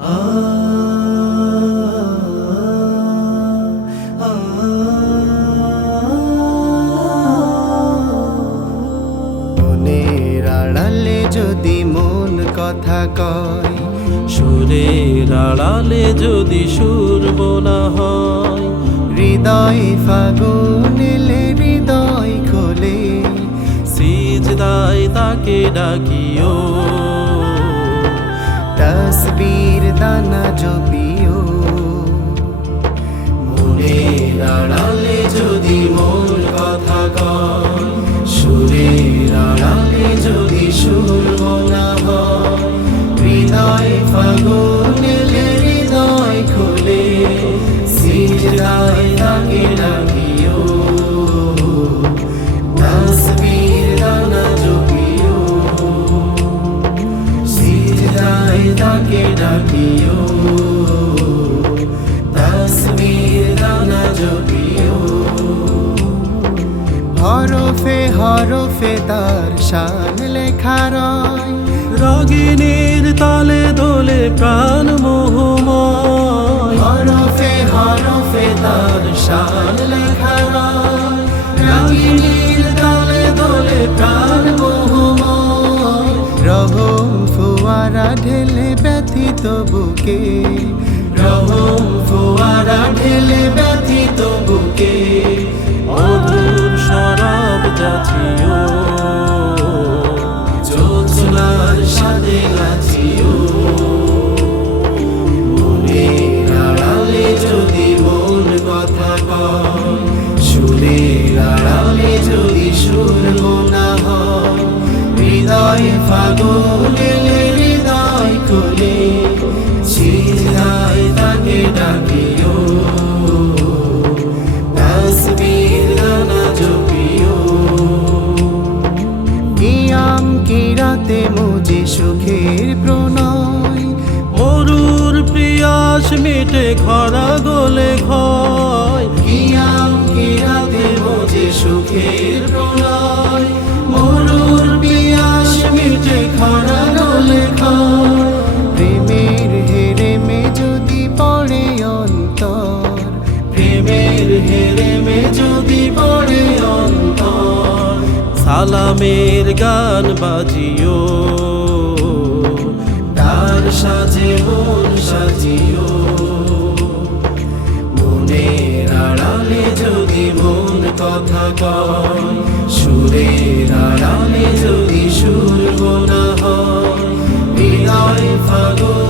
মনের আড়ালে যদি মন কথা কয়, সুরের আড়ালে যদি সুর বোনা হয়, হৃদয় ফাগুন এলে হৃদয় খোলে, সিজদায় তাকে ডাকিও, তসবির দানা জপিও। মনের আড়ালে যদি মন কথা কয়, সুরের আড়ালে যদি সুর বোনা হয়, হৃদয় ফাগুন এলে হৃদয় খোলে, সিজদায় তাকে ডাকিও, তসবির দানা জপিও। সিজদায় তাকে ডাকিও, তাসবির দানা জপিও। হরফে হরফে তার শান লেখা রয়, রাগিনীর তালে দোলে প্রাণ মোহময়, হরফে হরফে তার শান লেখা রয়, রাগিনীর তালে দোলে প্রাণ মোহময়। রহম ফোয়ারা ঢেলে ব্যথিত বুকে, রহম ফোয়ারা ঢেলে ব্যথিত বুকে, মধুর শরাব যাচিও, জ্যোৎস্নার সাথে নাচিও। মনের আড়ালে যদি মন কথা কয়, সুরের আড়ালে যদি সুর বোনা হয়, হৃদয় ফাগুন এলে হৃদয় খোলে, সিজদায় তাকে ডাকিও, তাসবির দানা জপিও। কিয়াম কিরাতে মুজে সুখের প্রণয়, মরুর পিয়াস মিটে খরা গলে ক্ষয়, কিয়াম কিরাতে মুজে সুখের প্রণয়, মরুর পিয়াস মিটে খরা গলে ক্ষয়। প্রেমের হেরেমে যদি পড়ে অন্তর, প্রেমের হেরেমে যদি পড়ে অন্তর, সালামের গান বাজিও, তার সাজে মন সাজিও। মনের আড়ালে যদি মন কথা কয়, সুরের আড়ালে যদি সুর বোনা হয়, হৃদয় ফাগুন